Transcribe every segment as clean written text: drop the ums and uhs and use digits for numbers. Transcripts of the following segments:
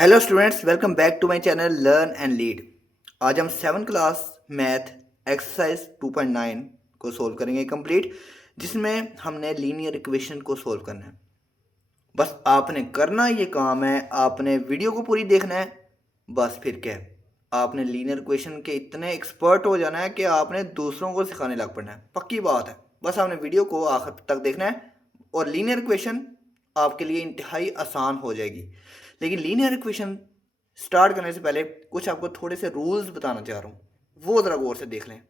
Hello students, welcome back to my channel learn and lead. आज हम 7th class math exercise 2.9 को solve करेंगे complete, जिसमें हमने लीनियर इक्वेशन को सोल्व करना है। बस आपने करना ये काम है, आपने वीडियो को पूरी देखना है। बस फिर क्या है, आपने लीनियर इक्वेशन के इतने एक्सपर्ट हो जाना है कि आपने दूसरों को सिखाने लग पड़ना है। पक्की बात है, बस आपने वीडियो को आखिर तक देखना है और लीनियर इक्वेशन आपके लिए इंतहाई आसान हो जाएगी। लेकिन लीनियर इक्वेशन स्टार्ट करने से पहले कुछ आपको थोड़े से रूल्स बताना चाह रहा हूँ, वो ज़रा गौर से देख लें।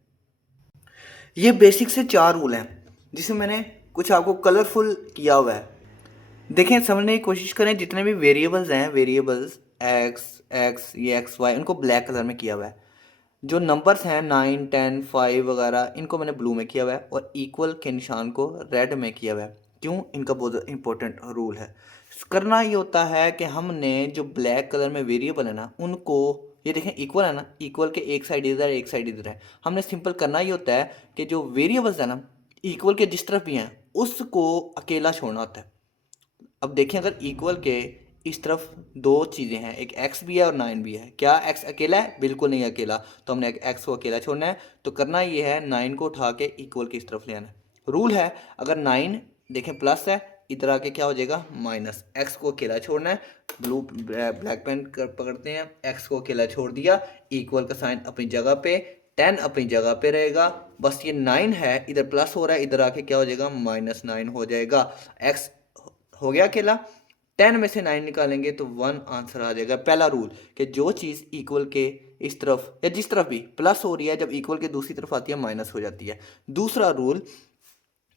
ये बेसिक से 4 रूल हैं जिसमें मैंने कुछ आपको कलरफुल किया हुआ है। देखें, समझने की कोशिश करें। जितने भी वेरिएबल्स हैं, वेरिएबल्स एक्स एक्स ये एक्स वाई, उनको ब्लैक कलर में किया हुआ है। जो नंबर्स हैं 9 10 5 वगैरह, इनको मैंने ब्लू में किया हुआ है और इक्वल के निशान को रेड में किया हुआ है। क्यों? इनका बहुत इंपॉर्टेंट रूल है। करना ये होता है कि हमने जो ब्लैक कलर में वेरिएबल है ना, उनको, ये देखें इक्वल है ना, इक्वल के एक साइड इधर एक साइड इधर है। हमने सिंपल करना ये होता है कि जो वेरिएबल्स है ना, इक्वल के जिस तरफ भी हैं उसको अकेला छोड़ना होता है। अब देखें, अगर इक्वल के इस तरफ दो चीज़ें हैं, एक एक्स भी है और 9 भी है। क्या एक्स अकेला है? बिल्कुल नहीं अकेला। तो हमने एक्स को अकेला छोड़ना है। तो करना ये है, 9 को उठा के इक्वल की इस तरफ ले आना है। रूल है, अगर 9 देखें प्लस है, इधर आके क्या हो जाएगा? माइनस। एक्स को अकेला छोड़ना है। ब्लू ब्लैक पेन पकड़ते हैं, एक्स को अकेला छोड़ दिया, इक्वल का साइन अपनी जगह पे, 10 अपनी जगह पे रहेगा। बस ये 9 है, इधर प्लस हो रहा है, इधर आके क्या हो जाएगा? -9 हो जाएगा। एक्स हो गया अकेला। 10 में से 9 निकालेंगे तो 1 आंसर आ जाएगा। पहला रूल कि जो चीज़ इक्वल के इस तरफ या जिस तरफ भी प्लस हो रही है, जब इक्वल के दूसरी तरफ आती है माइनस हो जाती है। दूसरा रूल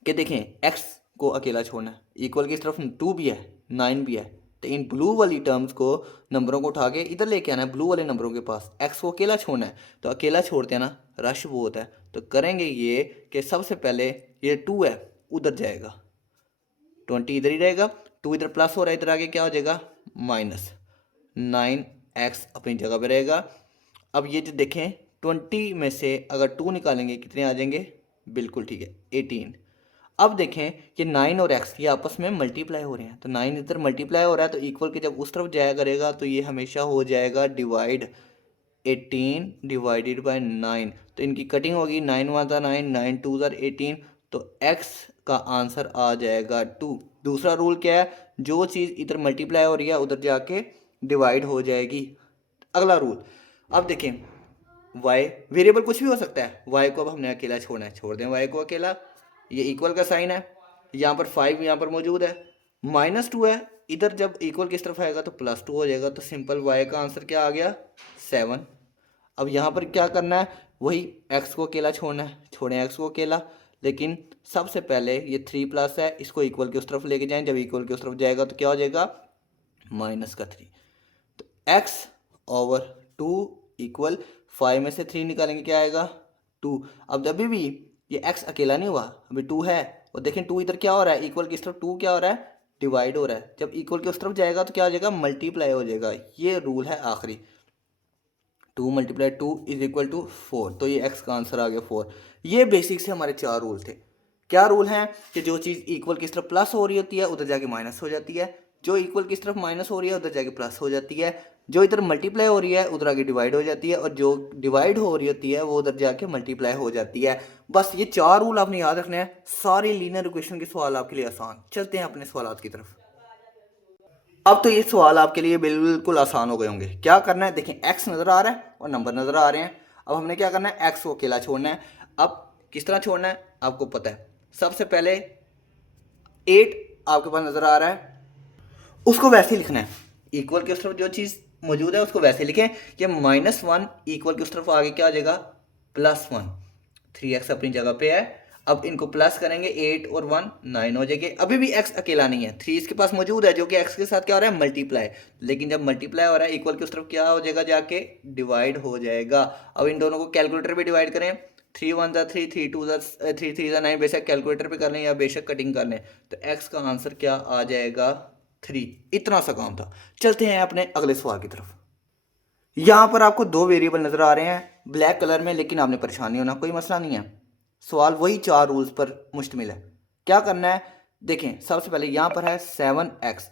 कि देखें, एक्स को अकेला छोड़ना है। इक्वल की तरफ 2 भी है, 9 भी है, तो इन ब्लू वाली टर्म्स को, नंबरों को उठा के इधर लेके आना है ब्लू वाले नंबरों के पास। एक्स को अकेला छोड़ना है, तो अकेला छोड़ते हैं ना, रश बहुत है। तो करेंगे ये कि सबसे पहले ये 2 है, उधर जाएगा, 20 इधर ही रहेगा, 2 इधर प्लस हो रहा है, इधर आगे क्या हो जाएगा? -9x अपनी जगह पे रहेगा। अब ये जो देखें, 20 में से अगर 2 निकालेंगे कितने आ जाएंगे? बिल्कुल ठीक है, 18। अब देखें कि 9 और x ये आपस में मल्टीप्लाई हो रहे हैं, तो 9 इधर मल्टीप्लाई हो रहा है, तो इक्वल के जब उस तरफ जाया करेगा तो ये हमेशा हो जाएगा डिवाइड। 18 डिवाइडेड बाय 9, तो इनकी कटिंग होगी। 9 वन ज़ा 9, 9 टू ज़ा 18, तो x का आंसर आ जाएगा 2। दूसरा रूल क्या है? जो चीज़ इधर मल्टीप्लाई हो रही है उधर जाके डिवाइड हो जाएगी। अगला रूल, अब देखें, y वेरिएबल कुछ भी हो सकता है। y को अब हमने अकेला छोड़ना है, छोड़ दें y को अकेला। ये इक्वल का साइन है, यहाँ पर 5 यहाँ पर मौजूद है, -2 है, इधर जब इक्वल किस तरफ आएगा तो +2 हो जाएगा। तो सिंपल y का आंसर क्या आ गया? 7। अब यहाँ पर क्या करना है? वही x को अकेला छोड़ना है, छोड़ें x को अकेला। लेकिन सबसे पहले ये 3 प्लस है, इसको इक्वल की उस तरफ लेके जाएं। जब इक्वल की उस तरफ जाएगा तो क्या हो जाएगा? -3। तो x/2 इक्वल 5 में से 3 निकालेंगे, क्या आएगा? 2। अब अभी भी ये x अकेला नहीं हुआ, अभी 2 है। और देखें 2 इधर क्या हो रहा है? इक्वल की तरफ 2 क्या हो रहा है? डिवाइड हो रहा है। जब इक्वल की उस तरफ जाएगा तो क्या हो जाएगा? मल्टीप्लाई हो जाएगा। ये रूल है आखिरी। 2 × 2 = 4, तो ये x का आंसर आ गया 4। ये बेसिक से हमारे 4 रूल थे। क्या रूल हैं? कि जो चीज़ इक्वल की तरफ प्लस हो रही होती है उधर जाके माइनस हो जाती है, जो इक्वल की तरफ माइनस हो रही है उधर जाके प्लस हो जाती है, जो इधर मल्टीप्लाई हो रही है उधर आगे डिवाइड हो जाती है, और जो डिवाइड हो रही होती है वो उधर जाके मल्टीप्लाई हो जाती है। बस ये 4 रूल आपने याद रखने हैं। सारे लीनियर इक्वेशन के सवाल आपके लिए आसान। चलते हैं अपने सवाल की तरफ। अब तो ये सवाल आपके लिए बिल्कुल आसान हो गए होंगे। क्या करना है? देखें, x नज़र आ रहा है और नंबर नज़र आ रहे हैं। अब हमने क्या करना है? x को अकेला छोड़ना है। अब किस तरह छोड़ना है आपको पता है। सबसे पहले 8 आपके पास नज़र आ रहा है, उसको वैसे ही लिखना है। इक्वल के उस तरफ जो चीज़ मौजूद है उसको वैसे लिखें कि -1 इक्वल के उस तरफ आगे क्या आ जाएगा? +1। 3x अपनी जगह पे है। अब इनको प्लस करेंगे, 8 और 1 9 हो जाएंगे। अभी भी x अकेला नहीं है, 3 इसके पास मौजूद है, जो कि x के साथ क्या हो रहा है? मल्टीप्लाई। लेकिन जब मल्टीप्लाई हो रहा है इक्वल के उस तरफ क्या हो जाएगा? जाके डिवाइड हो जाएगा। अब इन दोनों को कैलकुलेटर पे डिवाइड करें। 3 वन ज़ा 3, 3 टू ज़ा 3, 3 ज़ा 9, बेशक कैलकुलेटर पे कर लें या बेशक कटिंग कर लें, तो x का आंसर क्या आ जाएगा? 3। इतना सा काम था। चलते हैं अपने अगले सवाल की तरफ। यहाँ पर आपको 2 वेरिएबल नजर आ रहे हैं ब्लैक कलर में, लेकिन आपने परेशानी होना कोई मसला नहीं है। सवाल वही 4 रूल्स पर मुश्तमिल है। क्या करना है? देखें, सबसे पहले यहाँ पर है 7x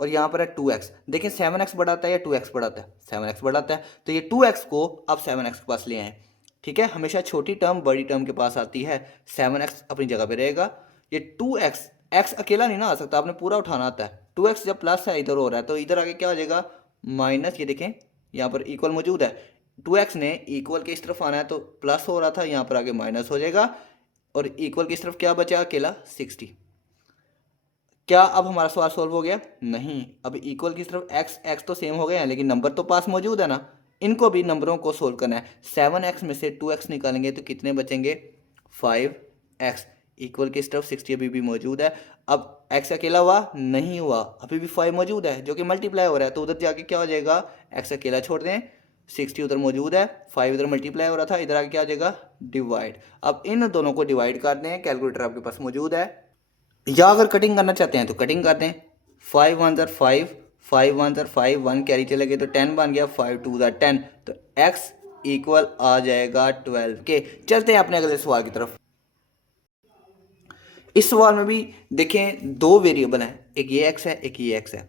और यहाँ पर है 2x। देखें 7x बढ़ाता है या 2x बढ़ाता है, 7x बढ़ाता है, तो ये 2x को अब 7x के पास ले आए। ठीक है, हमेशा छोटी टर्म बड़ी टर्म के पास आती है, 7x अपनी जगह पे रहेगा। ये 2x, x अकेला नहीं ना आ सकता, आपने पूरा उठाना आता है। 2x जब प्लस है इधर हो रहा है तो इधर आगे क्या हो जाएगा माइनस, ये देखें यहाँ पर इक्वल मौजूद है, 2x ने इक्वल के इस तरफ आना है तो प्लस हो रहा था, यहाँ पर आगे माइनस हो जाएगा, और इक्वल की इस तरफ क्या बचा अकेला 60। क्या अब हमारा सवाल सोल्व हो गया? नहीं, अब इक्वल की तरफ x तो सेम हो गए हैं लेकिन नंबर तो पास मौजूद है ना, इनको भी नंबरों को सोल्व करना है। 7x में से 2x निकालेंगे तो कितने बचेंगे 5x, इक्वल की तरफ 60 अभी भी मौजूद है। अब x अकेला हुआ नहीं हुआ, अभी भी 5 मौजूद है जो कि मल्टीप्लाई हो रहा है, तो उधर जाके क्या हो जाएगा x अकेला छोड़ दें, 60 उधर मौजूद है, 5 उधर मल्टीप्लाई हो रहा था, इधर आके क्या आ जाएगा डिवाइड। अब इन दोनों को डिवाइड कर दें, कैलकुलेटर आपके पास मौजूद है, या अगर कटिंग करना चाहते हैं तो कटिंग कर दें। 5 1 ज़र 5, 5 1 ज़र 5, 1 कैरी चले गए तो 10 बन गया, 5 2 ज़र 10, तो x इक्वल आ जाएगा 12 के। चलते हैं अपने अगले सवाल की तरफ। इस सवाल में भी देखें दो वेरिएबल हैं, एक ये x है एक ये x है,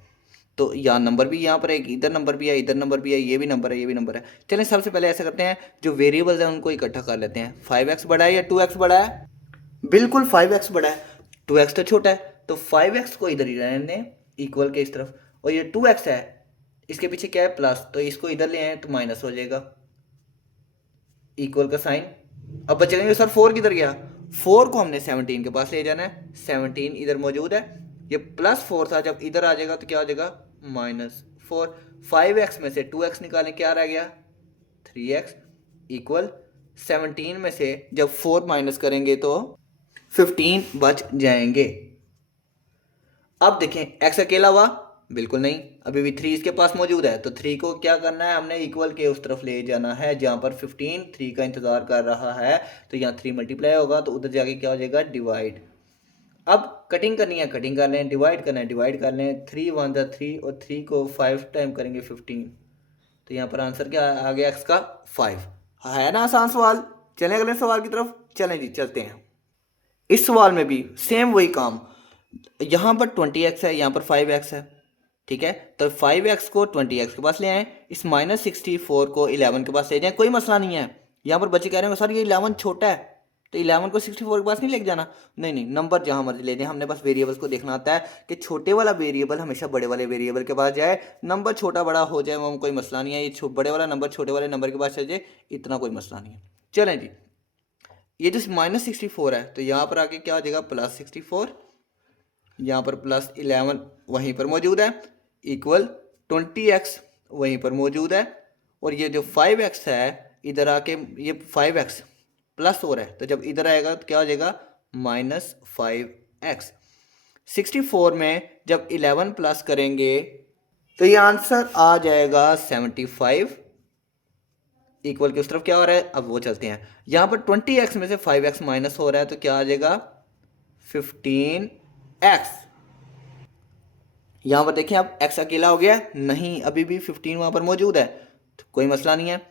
तो यहाँ नंबर भी यहाँ पर एक इधर नंबर भी है इधर नंबर भी है, ये भी नंबर है ये भी नंबर है। चलें सबसे पहले ऐसा करते हैं, जो वेरिएबल्स हैं उनको इकट्ठा कर लेते हैं। 5x बड़ा है या 2x बड़ा है? बिल्कुल 5x बड़ा है, 2x तो छोटा है, तो 5x को इधर ही रहने दें इक्वल के इस तरफ, और ये 2x है इसके पीछे क्या है प्लस, तो इसको इधर ले आए तो माइनस हो जाएगा, इक्वल का साइन। अब बचेंगे सर 4 किधर गया, 4 को हमने 17 के पास ले जाना है, 17 इधर मौजूद है, ये प्लस 4 था, जब इधर आ जाएगा तो क्या हो जाएगा -4। 5x में से 2x निकालें, क्या रह गया 3x, इक्वल 17 में से जब 4 माइनस करेंगे तो 15 बच जाएंगे। अब देखें x अकेला हुआ बिल्कुल नहीं, अभी भी 3 इसके पास मौजूद है, तो 3 को क्या करना है हमने इक्वल के उस तरफ ले जाना है जहां पर 15 3 का इंतजार कर रहा है, तो यहाँ 3 मल्टीप्लाई होगा तो उधर जाके क्या हो जाएगा डिवाइड। अब कटिंग करनी है कटिंग कर लें, डिवाइड करना है डिवाइड कर लें, 3 1 ज़र 3 और 3 को 5 टाइम करेंगे 15, तो यहाँ पर आंसर क्या आ गया x का 5। है ना आसान सवाल। चलें अगले सवाल की तरफ, चलें जी चलते हैं। इस सवाल में भी सेम वही काम, यहाँ पर 20x है यहाँ पर 5x है, ठीक है, तो 5x को 20x के पास ले आए, इस -64 को 11 के पास ले जाएं, कोई मसला नहीं है। यहाँ पर बच्चे कह रहे हैं सर ये 11 छोटा है, तो 11 को 64 के पास नहीं लेके जाना, नहीं नहीं, नंबर जहाँ मर्जी ले जाए, हमने बस वेरिएबल्स को देखना आता है कि छोटे वाला वेरिएबल हमेशा बड़े वाले वेरिएबल के पास जाए, नंबर छोटा बड़ा हो जाए वो कोई मसला नहीं है, ये बड़े वाला नंबर छोटे वाले नंबर के पास चल जाए, इतना कोई मसला नहीं है। चलें जी, ये जो -64 है तो यहाँ पर आके क्या हो जाएगा +64, यहाँ पर +11 वहीं पर मौजूद है, इक्वल 20x वहीं पर मौजूद है, और ये जो 5x है इधर आके ये 5x प्लस हो रहा है, तो जब इधर आएगा तो क्या हो जाएगा -5x। 64 में जब 11 प्लस करेंगे तो ये आंसर आ जाएगा 75, इक्वल के उस तरफ क्या हो रहा है, अब वो चलते हैं। यहाँ पर 20x में से 5x माइनस हो रहा है तो क्या आ जाएगा 15x। यहाँ पर देखें अब x अकेला हो गया नहीं, अभी भी 15 वहाँ पर मौजूद है, तो कोई मसला नहीं है,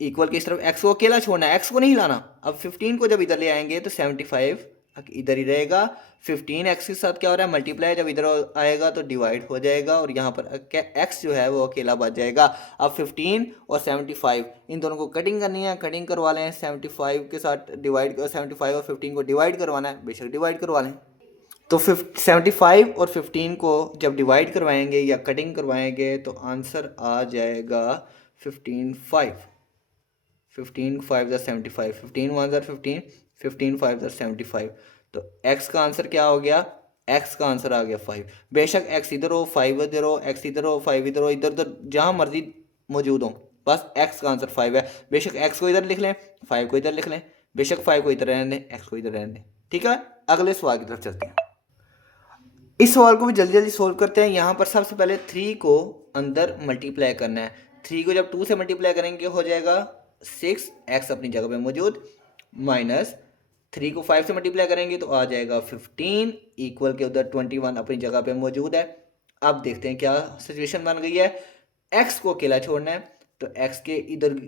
इक्वल की इस तरफ x को अकेला छोड़ना है, x को नहीं हिलाना। अब 15 को जब इधर ले आएंगे तो 75 इधर ही रहेगा, 15x के साथ क्या हो रहा है मल्टीप्लाई, जब इधर आएगा तो डिवाइड हो जाएगा, और यहाँ पर x जो है वो अकेला बच जाएगा। अब 15 और 75 इन दोनों को कटिंग करनी है, कटिंग करवा लें, 75 के साथ डिवाइड, 75 और 15 को डिवाइड करवाना है, बेशक डिवाइड करवा लें। तो 75 और 15 को जब डिवाइड करवाएंगे या कटिंग करवाएंगे तो आंसर आ जाएगा 15 5, 15 5 ज़र 75, 15 1 ज़र 15, 15 5 ज़र 75, तो x का आंसर क्या हो गया, x का आंसर आ गया 5। बेशक x इधर हो 5 इधर हो, x इधर हो 5 इधर हो, इधर उधर जहाँ मर्जी मौजूद हो, बस x का आंसर 5 है। बेशक x को इधर लिख लें 5 को इधर लिख लें, बेशक 5 को इधर रहने दें x को इधर रहने दें, ठीक है। अगले सवाल की तरफ चलते हैं। इस सवाल को भी जल्दी जल्दी सोल्व करते हैं। यहाँ पर सबसे पहले 3 को अंदर मल्टीप्लाई करना है, 3 को जब 2 से मल्टीप्लाई करेंगे हो जाएगा 6x अपनी जगह पे मौजूद, माइनस 3 को 5 से मल्टीप्लाई करेंगे तो आ जाएगा 15, इक्वल के उधर 21 अपनी जगह पे मौजूद है। अब देखते हैं क्या सिचुएशन बन गई है, x को अकेला छोड़ना है, तो x के इधर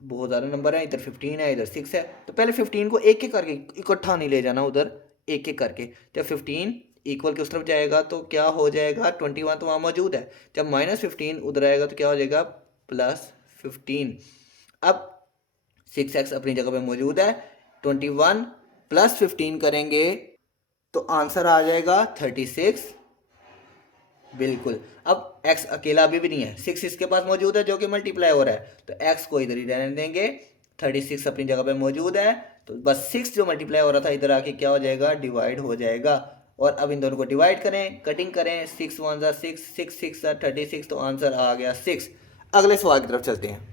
बहुत ज़्यादा नंबर है, इधर 15 है इधर 6 है, तो पहले 15 को एक एक करके इकट्ठा नहीं ले जाना, उधर एक एक करके, जब 15 इक्वल के उस तरफ जाएगा तो क्या हो जाएगा, 21 तो वहाँ मौजूद है। जब -15 उधर आएगा तो क्या हो जाएगा, +15। अब 6x अपनी जगह पे मौजूद है, 21 + 15 करेंगे तो आंसर आ जाएगा 36। बिल्कुल। अब x अकेला अभी भी नहीं है, 6 इसके पास मौजूद है जो कि मल्टीप्लाई हो रहा है, तो x को इधर ही रहने देंगे। 36 अपनी जगह पे मौजूद है, तो बस 6 जो मल्टीप्लाई हो रहा था इधर आके क्या हो जाएगा, डिवाइड हो जाएगा। और अब इन दोनों को डिवाइड करें, कटिंग करें, 6 1 ज़ा 6, 6 6 ज़ा 36, तो आंसर आ गया 6। अगले सवाल की तरफ चलते हैं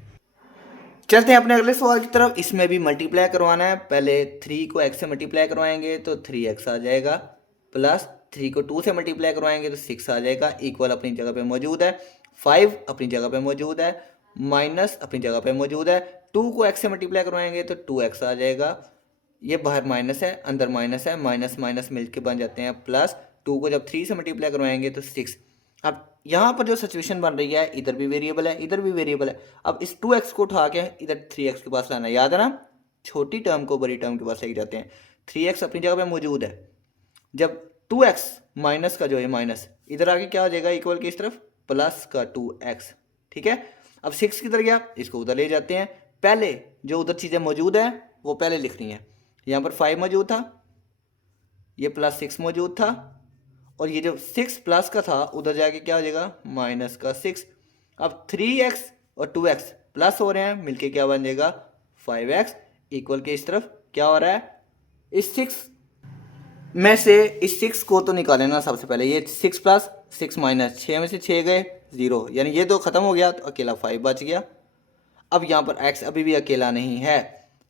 अपने अगले सवाल की तरफ। इसमें भी मल्टीप्लाई करवाना है। पहले 3 को x से मल्टीप्लाई करवाएंगे तो 3x आ जाएगा, प्लस 3 को 2 से मल्टीप्लाई करवाएंगे तो 6 आ जाएगा, इक्वल अपनी जगह पे मौजूद है। 5 अपनी जगह पे मौजूद है, माइनस अपनी जगह पे मौजूद है। 2 को x से मल्टीप्लाई करवाएंगे तो 2x आ जाएगा, ये बाहर माइनस है अंदर माइनस है, माइनस माइनस मिलके बन जाते हैं प्लस। 2 को जब 3 से मल्टीप्लाई करवाएंगे तो 6। अब यहाँ पर जो सिचुएशन बन रही है, इधर भी वेरिएबल है इधर भी वेरिएबल है। अब इस 2x को उठा के इधर 3x के पास लाना है, याद है ना, छोटी टर्म को बड़ी टर्म के पास लेके जाते हैं। 3x अपनी जगह पे मौजूद है, जब 2x माइनस का जो है माइनस इधर आके क्या हो जाएगा, इक्वल की इस तरफ प्लस का 2x, ठीक है। अब 6 किधर गया, इसको उधर ले जाते हैं। पहले जो उधर चीज़ें मौजूद है वो पहले लिखनी है। यहाँ पर 5 मौजूद था, ये +6 मौजूद था, और ये जो 6 प्लस का था उधर जाके क्या हो जाएगा, माइनस का 6। अब 3x और 2x प्लस हो रहे हैं, मिलके क्या बन जाएगा, 5x, इक्वल के इस तरफ क्या हो रहा है, इस 6 में से इस 6 को तो निकाले ना सबसे पहले। ये 6 + 6 माइनस 6 में से 6 गए 0, यानी ये 2 खत्म हो गया तो अकेला 5 बच गया। अब यहाँ पर x अभी भी अकेला नहीं है,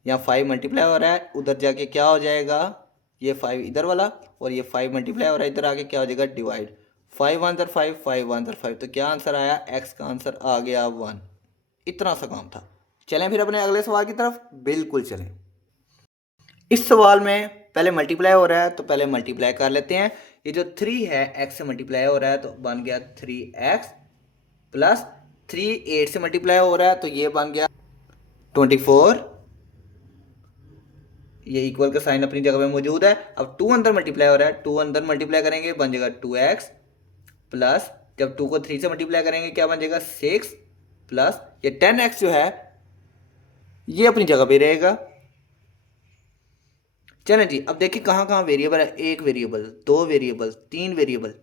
यहाँ 5 मल्टीप्लाई हो रहा है, उधर जाके क्या हो जाएगा, ये 5 इधर वाला, और ये 5 मल्टीप्लाई हो रहा है इधर आके क्या हो जाएगा, डिवाइड। 5 1 ज़ा 5, 5 1 ज़ा 5, तो क्या आंसर आया, x का आंसर आ गया 1। इतना सा काम था। चलें फिर अपने अगले सवाल की तरफ, बिल्कुल चलें। इस सवाल में पहले मल्टीप्लाई हो रहा है तो पहले मल्टीप्लाई कर लेते हैं। ये जो 3 है x से मल्टीप्लाई हो रहा है तो बन गया 3x, प्लस 3 8 से मल्टीप्लाई हो रहा है तो ये बन गया 24, ये इक्वल का साइन अपनी जगह पे मौजूद है। अब 2 अंदर मल्टीप्लाई हो रहा है, 2 अंदर मल्टीप्लाई करेंगे बन जाएगा 2x, प्लस जब 2 को 3 से मल्टीप्लाई करेंगे क्या बन जाएगा, 6, प्लस ये 10x जो है ये अपनी जगह पे रहेगा। चलें जी, अब देखिए कहाँ कहाँ वेरिएबल है, एक वेरिएबल, दो वेरिएबल, तीन वेरिएबल,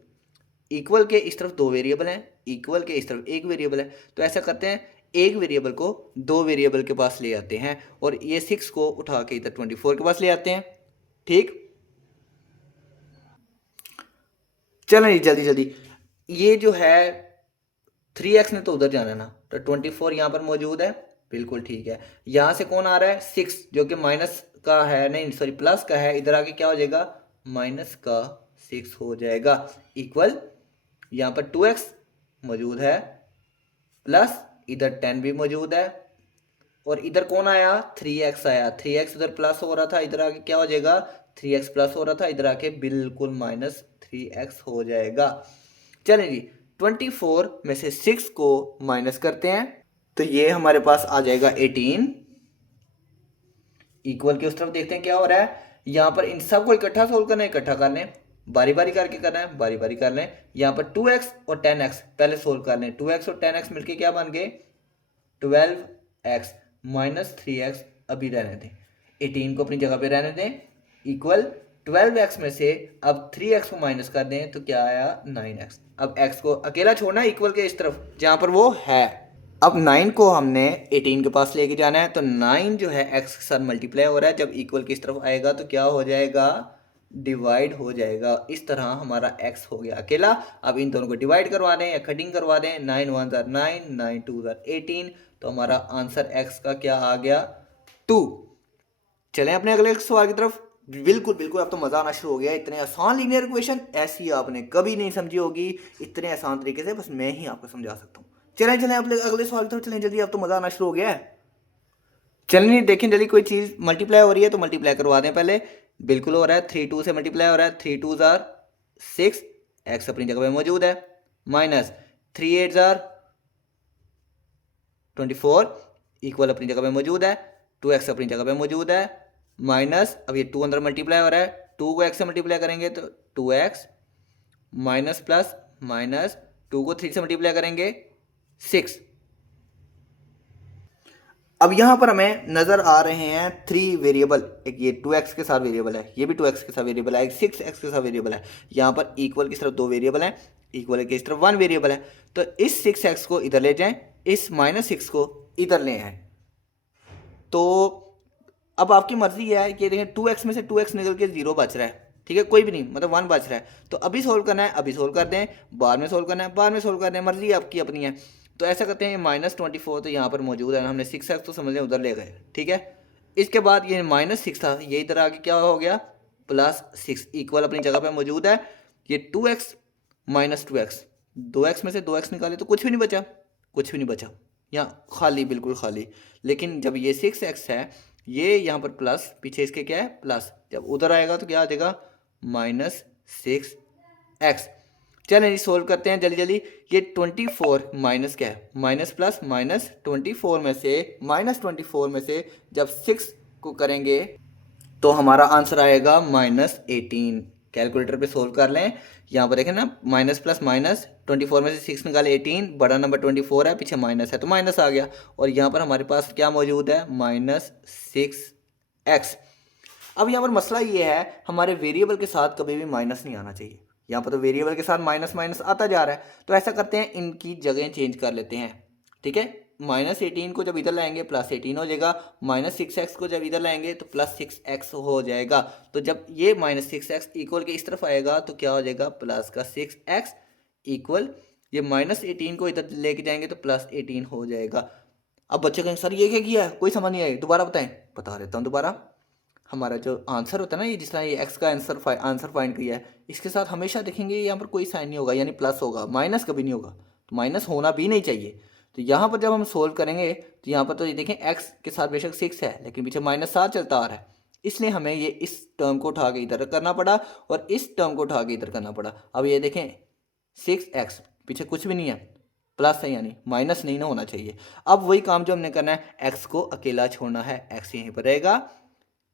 इक्वल के इस तरफ दो वेरिएबल हैं, इक्वल के इस तरफ एक वेरिएबल है। तो ऐसा करते हैं, एक वेरिएबल को दो वेरिएबल के पास ले आते हैं और ये 6 को उठा के इधर 24 के पास ले आते हैं, ठीक। चलें जी जल्दी जल्दी, ये जो है 3x ने तो उधर जाना है ना, तो 24 यहाँ पर मौजूद है, बिल्कुल ठीक है। यहाँ से कौन आ रहा है, 6 जो कि माइनस का है, नहीं सॉरी प्लस का है, इधर आके क्या हो जाएगा, माइनस का 6 हो जाएगा, इक्वल यहाँ पर 2x मौजूद है, प्लस इधर 10 भी मौजूद है, और इधर कौन आया, 3x आया, 3x उधर प्लस हो रहा था, इधर आके क्या हो जाएगा, 3x प्लस हो रहा था, इधर आके बिल्कुल -3x हो जाएगा। चलें जी, 24 में से 6 को माइनस करते हैं तो ये हमारे पास आ जाएगा 18, इक्वल के उस तरफ देखते हैं क्या हो रहा है। यहाँ पर इन सब को इकट्ठा सोल्व करना है, इकट्ठा कर लें, बारी बारी करके करना है, बारी बारी कर लें। यहाँ पर 2x और 10x पहले सोल्व कर लें, 2x और 10x मिलके क्या बन गए, 12x -3x अभी रहने दें, 18 को अपनी जगह पे रहने दें, इक्वल 12x में से अब 3x को माइनस कर दें तो क्या आया, 9x। अब x को अकेला छोड़ना है इक्वल के इस तरफ जहाँ पर वो है। अब 9 को हमने 18 के पास लेके जाना है, तो 9 जो है x के साथ मल्टीप्लाई हो रहा है, जब इक्वल की इस तरफ आएगा तो क्या हो जाएगा, डिवाइड हो जाएगा। इस तरह हमारा x हो गया अकेला। अब इन दोनों को डिवाइड करवा दें या कटिंग करवा दें, 9 1 ज़ा 9, 9 2 ज़ा 18, तो हमारा आंसर x का क्या आ गया, 2। चलें अपने अगले सवाल की तरफ। बिल्कुल बिल्कुल, अब तो मज़ा आना शुरू हो गया। इतने आसान लीनियर इक्वेशन ऐसी आपने कभी नहीं समझी होगी, इतने आसान तरीके से बस मैं ही आपको समझा सकता हूँ। चलें चलें अपने अगले सवाल की तरफ चलें जल्दी, अब तो मज़ा आना शुरू हो गया है। चलिए देखें जल्दी, कोई चीज़ मल्टीप्लाई हो रही है तो मल्टीप्लाई करवा दें पहले, बिल्कुल हो रहा है, 3 2 से मल्टीप्लाई हो रहा है, 3 2 ज़ार 6, x अपनी जगह पे मौजूद है, माइनस 3 8 ज़ार 24, इक्वल अपनी जगह पे मौजूद है, 2x अपनी जगह पे मौजूद है, माइनस अब ये 2 अंदर मल्टीप्लाई हो रहा है, 2 को x से मल्टीप्लाई करेंगे तो 2x, माइनस प्लस माइनस, 2 को 3 से मल्टीप्लाई करेंगे 6। अब यहाँ पर हमें नज़र आ रहे हैं 3 वेरिएबल, एक ये 2x के साथ वेरिएबल है, ये भी 2x के साथ वेरिएबल है, एक 6x के साथ वेरिएबल है। यहाँ पर इक्वल की तरफ 2 वेरिएबल हैं, इक्वल की तरफ 1 वेरिएबल है। तो इस 6x को इधर ले जाएं, इस -6 को इधर ले आए। तो अब आपकी मर्जी है कि देखें 2x में से 2x निकल के 0 बच रहा है, ठीक है, कोई भी नहीं, मतलब 1 बच रहा है। तो अभी सोल्व करना है अभी सोल्व कर दें, बाद में सोल्व करना है बाद में सोल्व कर दें, मर्जी आपकी अपनी है। तो ऐसा करते हैं, -24 तो यहाँ पर मौजूद है, हमने 6x तो समझ लें उधर ले गए, ठीक है। इसके बाद ये -6 था, ये इधर आके क्या हो गया, +6, इक्वल अपनी जगह पर मौजूद है। ये 2x -2x, 2x में से 2x निकाले तो कुछ भी नहीं बचा, कुछ भी नहीं बचा, यहाँ खाली, बिल्कुल खाली। लेकिन जब ये 6x है, ये यहाँ पर प्लस, पीछे इसके क्या है प्लस, जब उधर आएगा तो क्या आ जाएगा -6x। चलें जी सोल्व करते हैं जल्दी जल्दी। ये 24 माइनस क्या है, माइनस प्लस माइनस 24 में से, -24 में से जब 6 को करेंगे तो हमारा आंसर आएगा -18। कैलकुलेटर पे सोल्व कर लें, यहाँ पर देखें ना, माइनस प्लस माइनस 24 में से 6 निकाले 18, बड़ा नंबर 24 है, पीछे माइनस है तो माइनस आ गया। और यहाँ पर हमारे पास क्या मौजूद है, -6x। अब यहाँ पर मसला ये है, हमारे वेरिएबल के साथ कभी भी माइनस नहीं आना चाहिए। यहाँ पर तो वेरिएबल के साथ माइनस माइनस आता जा रहा है, तो ऐसा करते हैं इनकी जगह चेंज कर लेते हैं, ठीक है। -18 को जब इधर लाएंगे +18 हो जाएगा, -6x को जब इधर लाएंगे तो +6x हो जाएगा। तो जब ये -6x इक्वल के इस तरफ आएगा तो क्या हो जाएगा, प्लस का 6x इक्वल, ये -18 को इधर लेके जाएंगे तो +18 हो जाएगा। अब बच्चे कहेंगे सर ये क्या किया है, कोई समझ नहीं आई, दोबारा बताएं, बता देता हूँ दोबारा। हमारा जो आंसर होता है ना, ये जिस तरह ये एक्स का आंसर फाइंड किया है, इसके साथ हमेशा देखेंगे यहाँ पर कोई साइन नहीं होगा, यानी प्लस होगा, माइनस कभी नहीं होगा, तो माइनस होना भी नहीं चाहिए। तो यहाँ पर जब हम सोल्व करेंगे तो यहाँ पर तो ये देखें एक्स के साथ बेशक 6 है, लेकिन पीछे -7 चलता आ रहा है, इसलिए हमें ये इस टर्म को उठा के इधर करना पड़ा और इस टर्म को उठा के इधर करना पड़ा। अब ये देखें 6x पीछे कुछ भी नहीं है, प्लस है यानी माइनस नहीं ना होना चाहिए। अब वही काम जो हमने करना है, x को अकेला छोड़ना है, x यहीं पर रहेगा,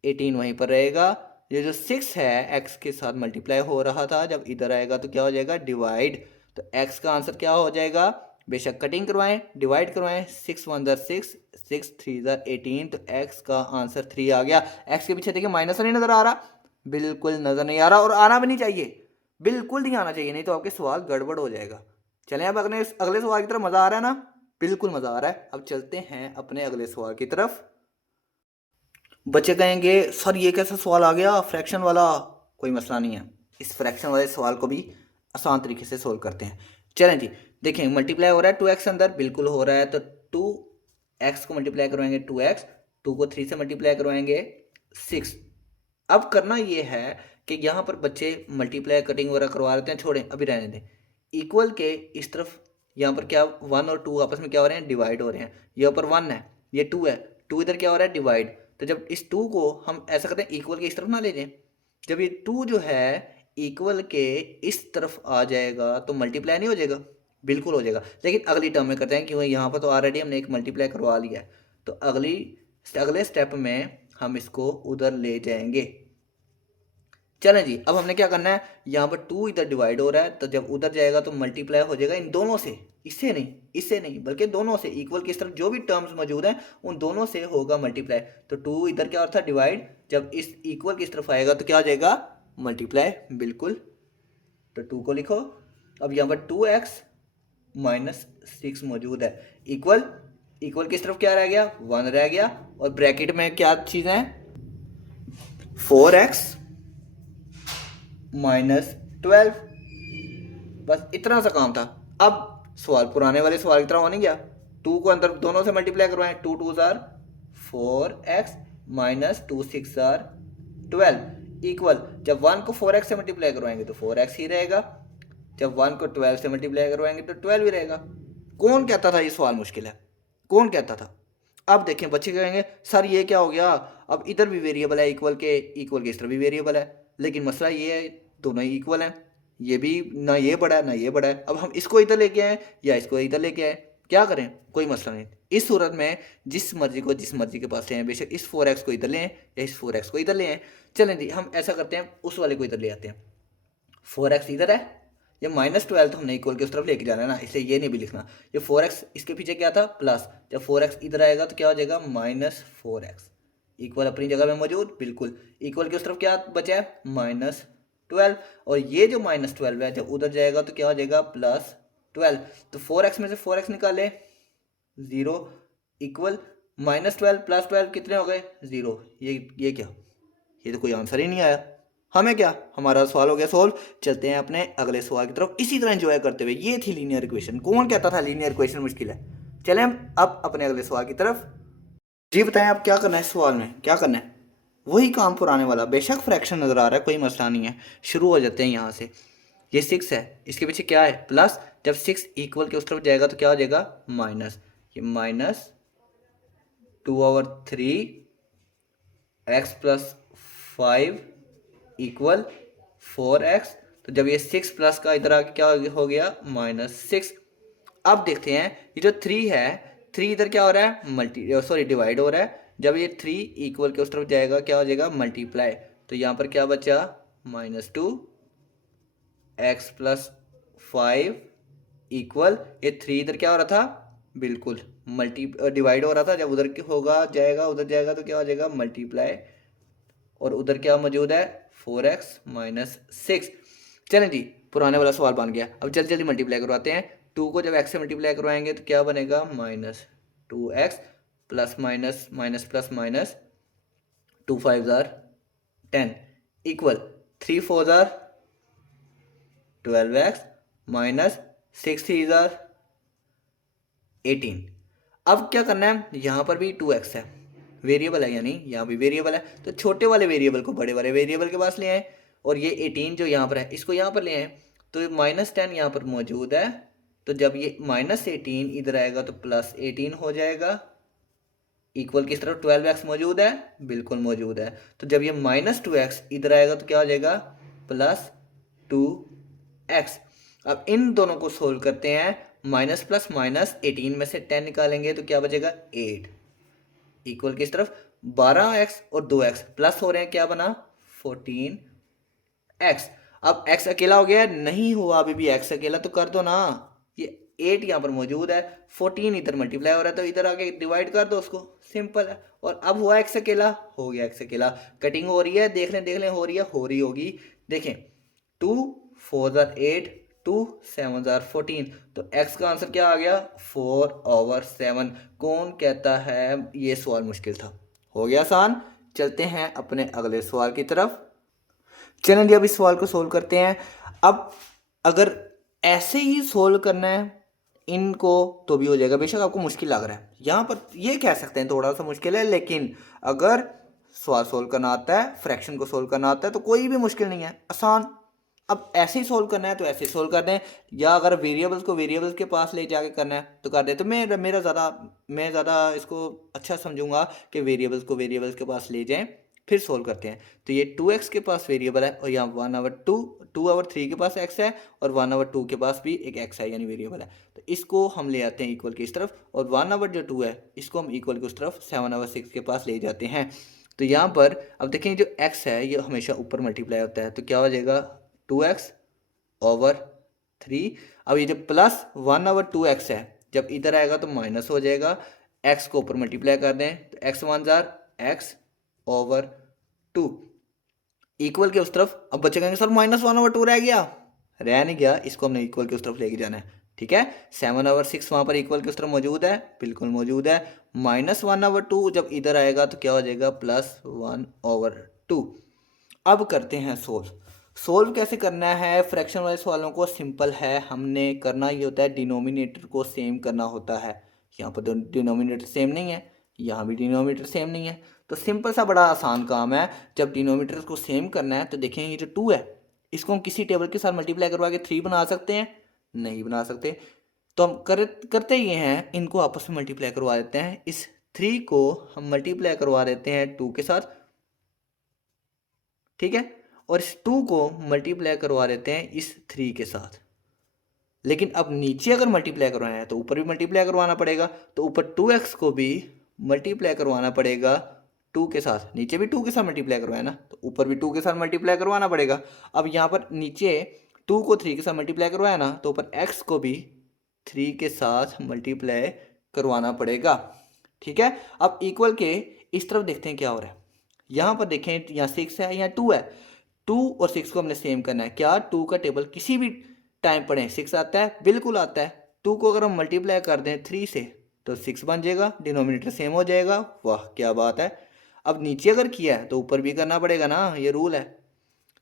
18 वहीं पर रहेगा। ये जो 6 है x के साथ मल्टीप्लाई हो रहा था, जब इधर आएगा तो क्या हो जाएगा, डिवाइड। तो x का आंसर क्या हो जाएगा, बेशक कटिंग करवाएं डिवाइड करवाएं, 6 1 6, 6 3 18, तो x का आंसर 3 आ गया। x के पीछे देखिए माइनस नहीं नजर आ रहा, बिल्कुल नजर नहीं आ रहा, और आना भी नहीं चाहिए, बिल्कुल नहीं आना चाहिए, नहीं तो आपके सवाल गड़बड़ हो जाएगा। चलें अब अगले सवाल की तरफ, मजा आ रहा है ना, बिल्कुल मजा आ रहा है। अब चलते हैं अपने अगले सवाल की तरफ। बच्चे कहेंगे सर ये कैसा सवाल आ गया फ्रैक्शन वाला, कोई मसला नहीं है, इस फ्रैक्शन वाले सवाल को भी आसान तरीके से सोल्व करते हैं। चलें जी, देखें मल्टीप्लाई हो रहा है 2x अंदर, बिल्कुल हो रहा है, तो 2x को मल्टीप्लाई करवाएंगे 2x, 2 को 3 से मल्टीप्लाई करवाएंगे 6। अब करना ये है कि यहाँ पर बच्चे मल्टीप्लाई कटिंग वगैरह करवा लेते हैं, छोड़ें अभी रहने दें। इक्वल के इस तरफ यहाँ पर क्या 1 और 2 आपस में क्या हो रहे हैं, डिवाइड हो रहे हैं। यहाँ पर 1 है, ये 2 है, 2 इधर क्या हो रहा है, डिवाइड। तो जब इस 2 को हम ऐसा करते हैं इक्वल के इस तरफ ना ले जाएं, जब ये 2 जो है इक्वल के इस तरफ आ जाएगा तो मल्टीप्लाई नहीं हो जाएगा, बिल्कुल हो जाएगा। लेकिन अगली टर्म में करते हैं, क्योंकि यहाँ पर तो ऑलरेडी हमने एक मल्टीप्लाई करवा लिया है, तो अगले स्टेप में हम इसको उधर ले जाएंगे। चलें जी, अब हमने क्या करना है, यहाँ पर 2 इधर डिवाइड हो रहा है, तो जब उधर जाएगा तो मल्टीप्लाई हो जाएगा इन दोनों से, इससे नहीं बल्कि दोनों से, इक्वल की इस तरफ जो भी टर्म्स मौजूद हैं उन दोनों से होगा मल्टीप्लाई। तो 2 इधर क्या होता है डिवाइड, जब इस इक्वल की इस तरफ आएगा तो क्या हो जाएगा, मल्टीप्लाई, बिल्कुल। तो 2 को लिखो। अब यहाँ पर 2x -6 मौजूद है, इक्वल की इस तरफ क्या रह गया, 1 रह गया, और ब्रैकेट में क्या चीज़ है, 4x -12, बस इतना सा काम था। अब सवाल पुराने वाले सवाल की तरह होने गया, 2 को अंदर दोनों से मल्टीप्लाई करवाएं, 2 2 4x -2 6 12 इक्वल, जब 1 को 4x से मल्टीप्लाई करवाएंगे तो 4x ही रहेगा, जब 1 को 12 से मल्टीप्लाई करवाएंगे तो 12 ही रहेगा। कौन कहता था ये सवाल मुश्किल है, कौन कहता था। अब देखें बच्चे कहेंगे सर ये क्या हो गया, अब इधर भी वेरिएबल है इक्वल के इस तरफ भी वेरिएबल है, लेकिन मसला ये है दोनों ही इक्वल हैं, ये भी ना ये बड़ा है ना ये बड़ा है। अब हम इसको इधर लेके आए या इसको इधर लेके आए, क्या करें, कोई मसला नहीं। इस सूरत में जिस मर्जी के पास ले आए, बेशक इस 4x को इधर ले आए या इस 4x को इधर ले आए। चलें जी, हम ऐसा करते हैं, उस वाले को इधर ले आते हैं, 4x इधर है ये -12 तो हमने इक्वल के उस तरफ लेके जाना है ना, इसलिए ये नहीं भी लिखना। ये 4x इसके पीछे क्या था प्लस, जब 4x इधर आएगा तो क्या हो जाएगा -4x। इक्वल अपनी जगह में मौजूद, बिल्कुल। इक्वल के उस तरफ क्या बचा है -12, और ये जो -12 है जब उधर जाएगा तो क्या हो जाएगा +12। तो 4x में से 4x निकाले 0 इक्वल -12 + 12 कितने हो गए 0। ये क्या, ये तो कोई आंसर ही नहीं आया। हमें क्या, हमारा सवाल हो गया सोल्व। चलते हैं अपने अगले सवाल की तरफ इसी तरह एंजॉय करते हुए। ये थी लीनियर इक्वेशन। कौन कहता था लीनियर इक्वेशन मुश्किल है। चलें हम अब अपने अगले सवाल की तरफ। जी बताएं आप क्या करना है इस सवाल में, क्या करना है। वही काम पुराने वाला, बेशक फ्रैक्शन नजर आ रहा है, कोई मसला नहीं है। शुरू हो जाते हैं यहाँ से। ये 6 है, इसके पीछे क्या है प्लस, जब 6 इक्वल के उस तरफ जाएगा तो क्या हो जाएगा माइनस। ये -2/3 x + 5 इक्वल 4x। तो जब ये 6 प्लस का इधर आके क्या हो गया -6। अब देखते हैं ये जो 3 है, 3 इधर क्या हो रहा है डिवाइड हो रहा है। जब ये 3 इक्वल के उस तरफ जाएगा क्या हो जाएगा मल्टीप्लाई। तो यहाँ पर क्या बचा -2 x + 5 इक्वल, ये 3 इधर क्या हो रहा था बिल्कुल डिवाइड हो रहा था। जब उधर होगा जाएगा उधर जाएगा तो क्या हो जाएगा मल्टीप्लाई, और उधर क्या मौजूद है 4x - 6। चलें जी, पुराने वाला सवाल बन गया। अब जल्दी जल्दी मल्टीप्लाई करवाते हैं। 2 को जब x से मल्टीप्लाई करवाएंगे तो क्या बनेगा -2x plus minus minus plus minus 2 5 10 equal 3 4 12x minus 6 3 18। अब क्या करना है, यहाँ पर भी 2x है, वेरिएबल है, यानी यहाँ भी वेरिएबल है। तो छोटे वाले वेरिएबल को बड़े वाले वेरिएबल के पास ले आए, और ये 18 जो यहाँ पर है इसको यहाँ पर ले आए। तो -10 यहाँ पर मौजूद है। तो जब ये -18 इधर आएगा तो +18 हो जाएगा। इक्वल किस तरफ 12x मौजूद है, बिल्कुल मौजूद है। तो जब ये -2x इधर आएगा तो क्या हो जाएगा +2x। अब इन दोनों को सोल्व करते हैं। माइनस प्लस माइनस 18 में से 10 निकालेंगे तो क्या बचेगा 8 इक्वल किस तरफ 12x और 2x प्लस हो रहे हैं, क्या बना 14x। अब x अकेला हो गया, नहीं हुआ अभी भी x अकेला, तो कर दो ना। ये 8 यहाँ पर मौजूद है, 14 इधर मल्टीप्लाई हो रहा है तो इधर आके डिवाइड कर दो उसको, सिंपल है। और अब हुआ x अकेला, हो गया x अकेला। कटिंग हो रही है, देख लें हो रही होगी। देखें 2 4 8 2 7 14। तो x का आंसर क्या आ गया 4/7। कौन कहता है ये सवाल मुश्किल था। हो गया आसान। चलते हैं अपने अगले सवाल की तरफ। चलें जी, अब इस सवाल को सोल्व करते हैं। अब अगर ऐसे ही सोल्व करना है इनको तो भी हो जाएगा। बेशक आपको मुश्किल लग रहा है, यहाँ पर ये कह सकते हैं थोड़ा सा मुश्किल है, लेकिन अगर सवाल सोल्व करना आता है, फ्रैक्शन को सोल्व करना आता है, तो कोई भी मुश्किल नहीं है, आसान। अब ऐसे ही सोल्व करना है तो ऐसे ही सोल्व कर दें, या अगर वेरिएबल्स को वेरिएबल्स के पास ले जाके करना है तो कर दें। तो मैं ज़्यादा इसको अच्छा समझूंगा कि वेरिएबल्स को वेरिएबल्स के पास ले जाएं फिर सोल्व करते हैं। तो ये 2x के पास वेरिएबल है, और यहाँ 1/2 के पास x है, और 1/2 के पास भी एक x है, यानी वेरिएबल है। तो इसको हम ले आते हैं इक्वल की इस तरफ, और 1/2 है इसको हम इक्वल की उस तरफ 7/6 के पास ले जाते हैं। तो यहाँ पर अब देखें जो x है ये हमेशा ऊपर मल्टीप्लाई होता है, तो क्या हो जाएगा 2x/3। अब ये जो प्लस 1/2x है जब इधर आएगा तो माइनस हो जाएगा। x को ऊपर मल्टीप्लाई कर दें तो x 1 x/2 इक्वल के उस तरफ। अब बच्चे कहेंगे सर -1/2 रह गया, रह नहीं गया, इसको हमने इक्वल के उस तरफ लेके जाना है, ठीक है। 7/6 वहाँ पर इक्वल के उस तरफ मौजूद है, बिल्कुल मौजूद है। -1/2 जब इधर आएगा तो क्या हो जाएगा +1/2। अब करते हैं सोल्व कैसे करना है फ्रैक्शन वाले सवालों को। सिंपल है, हमने करना ये होता है डिनोमिनेटर को सेम करना होता है। यहाँ पर डिनोमिनेटर सेम नहीं है, यहाँ भी डिनोमिनेटर सेम नहीं है, तो सिंपल सा बड़ा आसान काम है। जब डिनोमिनेटर को सेम करना है तो देखें ये जो 2 है इसको हम किसी टेबल के साथ मल्टीप्लाई करवा के 3 बना सकते हैं, नहीं बना सकते। तो हम करते ये हैं, इनको आपस में मल्टीप्लाई करवा देते हैं। इस 3 को हम मल्टीप्लाई करवा देते हैं 2 के साथ, ठीक है, और इस 2 को मल्टीप्लाई करवा देते हैं इस 3 के साथ। लेकिन अब नीचे अगर मल्टीप्लाई करवाना है तो ऊपर भी मल्टीप्लाई करवाना पड़ेगा, तो ऊपर 2x को भी मल्टीप्लाई करवाना पड़ेगा 2 के साथ, नीचे भी 2 के साथ मल्टीप्लाई करवाया ना, तो ऊपर भी 2 के साथ मल्टीप्लाई करवाना पड़ेगा। अब यहाँ पर नीचे 2 को 3 के साथ मल्टीप्लाई करवाया ना, तो ऊपर x को भी 3 के साथ मल्टीप्लाई करवाना पड़ेगा। ठीक है, अब इक्वल के इस तरफ देखते हैं क्या हो रहा है। यहाँ पर देखें, यहाँ 6 है, यहाँ 2 है। 2 और 6 को हमने सेम करना है। क्या 2 का टेबल किसी भी टाइम पढ़ें 6 आता है? बिल्कुल आता है। 2 को अगर हम मल्टीप्लाई कर दें 3 से तो 6 बन जाएगा, डिनोमिनेटर सेम हो जाएगा। वाह क्या बात है। अब नीचे अगर किया है तो ऊपर भी करना पड़ेगा ना, ये रूल है।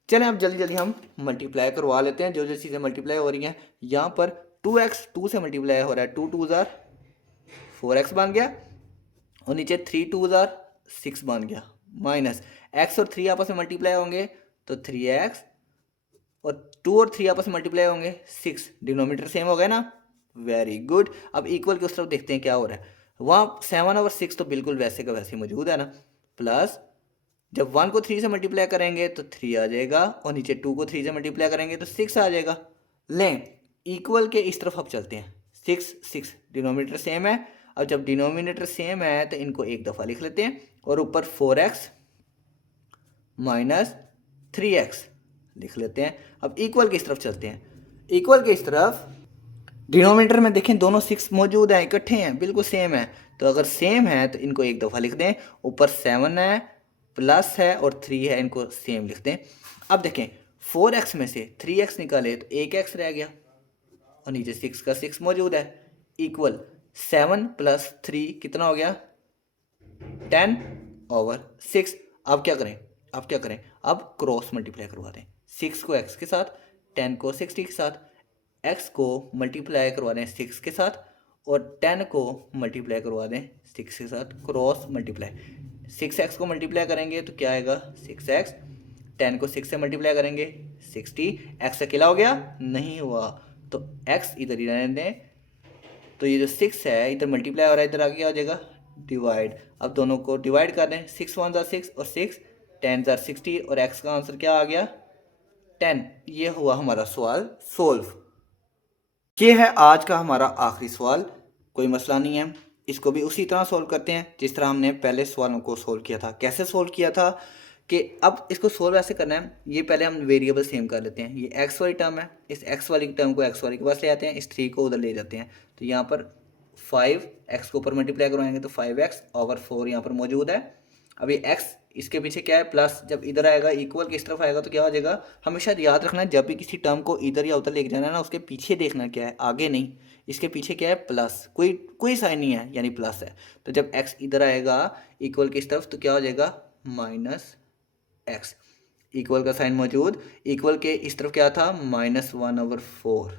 चलें अब जल्दी जल्दी हम मल्टीप्लाई करवा लेते हैं जो जो चीज़ें मल्टीप्लाई हो रही हैं। यहाँ पर 2x 2 से मल्टीप्लाई हो रहा है, 2 2 ज़ार 4x बन गया, और नीचे 3 2 ज़ार 6 बन गया, माइनस x और 3 आपस में मल्टीप्लाई होंगे तो 3x, और 2 और 3 आपस में मल्टीप्लाई होंगे 6, डिनोमिनेटर सेम हो गया ना। Very good. अब इक्वल की उस तरफ देखते हैं क्या हो रहा है। वहाँ 7 और 6 तो बिल्कुल वैसे का वैसे मौजूद है ना, प्लस जब 1 को 3 से मल्टीप्लाई करेंगे तो 3 आ जाएगा, और नीचे 2 को 3 से मल्टीप्लाई करेंगे तो 6 आ जाएगा। लें इक्वल के इस तरफ अब चलते हैं। 6 6 डिनोमिनेटर सेम है। अब जब डिनोमिनेटर सेम है तो इनको एक दफ़ा लिख लेते हैं, और ऊपर 4x माइनस 3x लिख लेते हैं। अब इक्वल की इस तरफ चलते हैं। इक्वल के इस तरफ डिनोमिनेटर में देखें दोनों 6 मौजूद हैं, इकट्ठे हैं, बिल्कुल सेम है। तो अगर सेम है तो इनको एक दफ़ा लिख दें। ऊपर 7 है, प्लस है, और 3 है, इनको सेम लिख दें। अब देखें 4x में से 3x निकाले तो एक x रह गया, और नीचे 6 का 6 मौजूद है। इक्वल 7 प्लस 3 कितना हो गया? 10/6। अब क्या करें? अब क्रॉस मल्टीप्लाई करवा दें। 6 को x के साथ, 10 को 60 के साथ, x को मल्टीप्लाई करवा दें 6 के साथ, और 10 को मल्टीप्लाई करवा दें 6 के साथ, क्रॉस मल्टीप्लाई। 6x को मल्टीप्लाई करेंगे तो क्या आएगा? 6x। 10 को 6 से मल्टीप्लाई करेंगे 60। x अकेला हो गया? नहीं हुआ, तो x इधर ही रहने दें। तो ये जो 6 है इधर मल्टीप्लाई हो रहा है, इधर आगे क्या हो जाएगा? डिवाइड। अब दोनों को डिवाइड कर दें। 6 1 ज़ार 6 और 6 10 ज़ार 60, और x का आंसर क्या आ गया? 10। ये हुआ हमारा सवाल सोल्व। ये है आज का हमारा आखिरी सवाल। कोई मसला नहीं है, इसको भी उसी तरह सोल्व करते हैं जिस तरह हमने पहले सवालों को सोल्व किया था। कैसे सोल्व किया था कि अब इसको सोल्व ऐसे करना है। ये पहले हम वेरिएबल सेम कर लेते हैं। ये x वाली टर्म है, इस x वाली टर्म को x वाली के पास ले आते हैं, इस 3 को उधर ले जाते हैं। तो यहाँ पर 5x को ऊपर मल्टीप्लाई करवाएंगे तो 5x ओवर 4 यहाँ पर मौजूद है। अब ये x इसके पीछे क्या है? प्लस। जब इधर आएगा इक्वल की इस तरफ आएगा तो क्या हो जाएगा? हमेशा याद रखना है जब भी किसी टर्म को इधर या उधर लेके जाना है ना, उसके पीछे देखना क्या है, आगे नहीं। इसके पीछे क्या है? प्लस। कोई साइन नहीं है, यानी प्लस है। तो जब x इधर आएगा इक्वल की इस तरफ तो क्या हो जाएगा? Minus x। इक्वल का साइन मौजूद। इक्वल के इस तरफ क्या था? -1/4।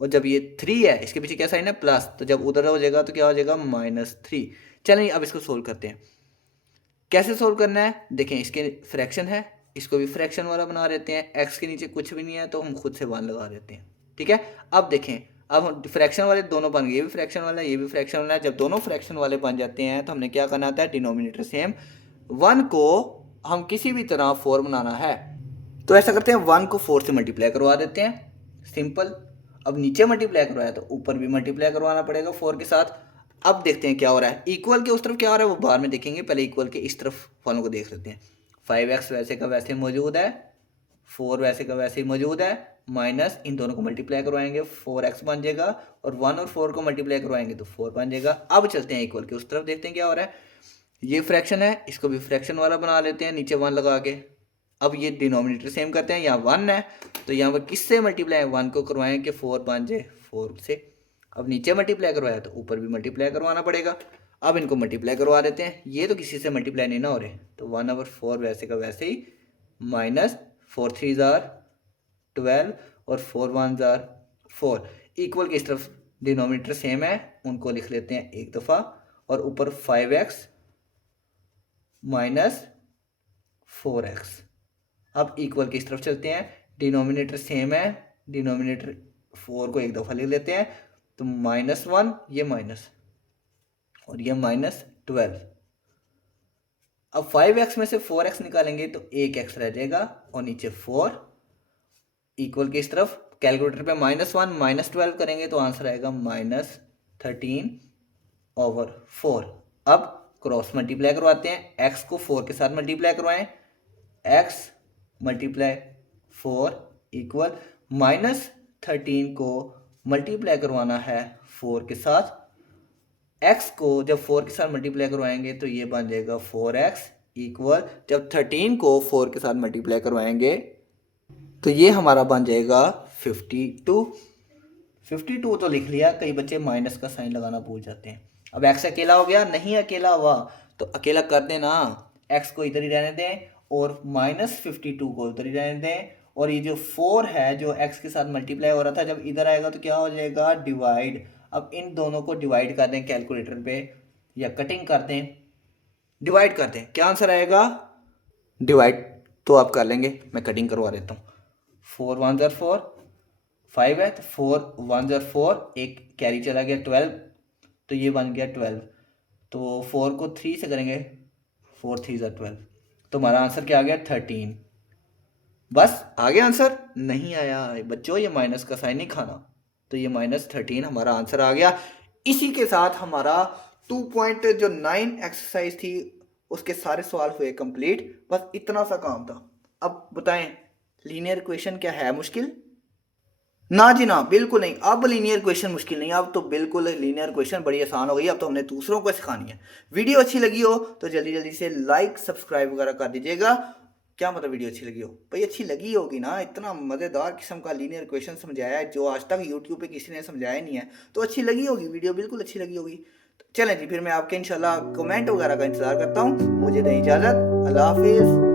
और जब ये 3 है इसके पीछे क्या साइन है? प्लस। तो जब उधर हो जाएगा तो क्या हो जाएगा? -3। चलिए अब इसको सोल्व करते हैं। कैसे सोल्व करना है? देखें, इसके फ्रैक्शन है, इसको भी फ्रैक्शन वाला बना देते हैं। x के नीचे कुछ भी नहीं है तो हम खुद से 1 लगा देते हैं। ठीक है, अब देखें, अब हम फ्रैक्शन वाले दोनों बन गए, ये भी फ्रैक्शन वाला है, ये भी फ्रैक्शन वाला है। जब दोनों फ्रैक्शन वाले बन जाते हैं तो हमने क्या करना होता है? Denominator same. 1 को हम किसी भी तरह 4 बनाना है तो ऐसा करते हैं, 1 को 4 से मल्टीप्लाई करवा देते हैं, सिंपल। अब नीचे मल्टीप्लाई करवाया तो ऊपर भी मल्टीप्लाई करवाना पड़ेगा 4 के साथ। अब देखते हैं क्या हो रहा है। इक्वल के उस तरफ क्या हो रहा है वो बाद में देखेंगे, पहले इक्वल के इस तरफ वालों को देख लेते हैं। 5x वैसे का वैसे मौजूद है, 4 वैसे का वैसे ही मौजूद है, माइनस इन दोनों को मल्टीप्लाई करवाएंगे 4x बन जाएगा, और 1 और 4 को मल्टीप्लाई करवाएंगे तो 4 बन जाएगा। अब चलते हैं इक्वल के उस तरफ, देखते हैं क्या हो रहा है। ये फ्रैक्शन है, इसको भी फ्रैक्शन वाला बना लेते हैं, नीचे 1 लगा के। अब ये डिनोमिनेटर सेम करते हैं, यहाँ 1 है तो यहाँ पर किससे मल्टीप्लाई? 1 को करवाएं कि 4 बन जाए 4 से। अब नीचे मल्टीप्लाई करवाया तो ऊपर भी मल्टीप्लाई करवाना पड़ेगा। अब इनको मल्टीप्लाई करवा देते हैं, ये तो किसी से मल्टीप्लाई नहीं ना हो रहे, तो 1/4 वैसे का वैसे ही, माइनस 4 3 ज़ार 12 और 4 1 ज़ार 4। इक्वल की इस तरफ डिनोमिनेटर सेम है, उनको लिख लेते हैं एक दफ़ा, और ऊपर 5x माइनस 4x। अब इक्वल की इस तरफ चलते हैं, डिनोमिनेटर सेम है, डिनोमिनेटर 4 को एक दफ़ा लिख लेते हैं, तो -1 ये माइनस, और ये -12। अब 5x में से 4x निकालेंगे तो एक x रह जाएगा, और नीचे 4। इक्वल के इस तरफ कैलकुलेटर पे -1 -12 करेंगे तो आंसर आएगा -13/4। अब क्रॉस मल्टीप्लाई करवाते हैं, x को 4 के साथ मल्टीप्लाई करवाएं, x मल्टीप्लाई 4 इक्वल -13 को मल्टीप्लाई करवाना है 4 के साथ। x को जब 4 के साथ मल्टीप्लाई करवाएंगे तो ये बन जाएगा 4x इक्वल, जब 13 को 4 के साथ मल्टीप्लाई करवाएंगे तो ये हमारा बन जाएगा 52। 52 तो लिख लिया, कई बच्चे माइनस का साइन लगाना भूल जाते हैं। अब x अकेला हो गया, नहीं अकेला हुआ तो अकेला कर देना, x को इधर ही रहने दें और -52 को इधर ही रहने दें, और ये जो 4 है जो x के साथ मल्टीप्लाई हो रहा था जब इधर आएगा तो क्या हो जाएगा, डिवाइड। अब इन दोनों को डिवाइड कर दें कैलकुलेटर पे या कटिंग कर दें, डिवाइड कर दें, क्या आंसर आएगा, डिवाइड तो आप कर लेंगे, मैं कटिंग करवा देता हूँ। 4 1 ज़र 4, 5 है तो 4 1 ज़र 4, एक कैरी चला गया 12, तो ये बन गया 12। तो 4 को 3 से करेंगे, 4 3 ज़र 12, तो हमारा आंसर क्या आ गया 13। बस आ गया आंसर, नहीं आया बच्चों, ये माइनस का साइन नहीं खाना, तो ये -13 हमारा आंसर आ गया। इसी के साथ हमारा 2.9 एक्सरसाइज थी उसके सारे सवाल हुए कंप्लीट। बस इतना सा काम था। अब बताएं लीनियर इक्वेशन क्या है मुश्किल? ना जी ना, बिल्कुल नहीं। अब लीनियर इक्वेशन मुश्किल नहीं, अब तो बिल्कुल लीनियर इक्वेशन बड़ी आसान हो गई। अब तो हमने दूसरों को सिखानी है। वीडियो अच्छी लगी हो तो जल्दी जल्दी से लाइक सब्सक्राइब वगैरह कर दीजिएगा। क्या मतलब वीडियो अच्छी लगी हो? भाई अच्छी लगी होगी ना, इतना मज़ेदार किस्म का लीनियर इक्वेशन समझाया है जो आज तक यूट्यूब पे किसी ने समझाया नहीं है, तो अच्छी लगी होगी वीडियो, बिल्कुल अच्छी लगी होगी। तो चलें जी, फिर मैं आपके इंशाल्लाह कमेंट वगैरह का इंतज़ार करता हूँ। मुझे दें इजाज़त, अल्लाह हाफिज़।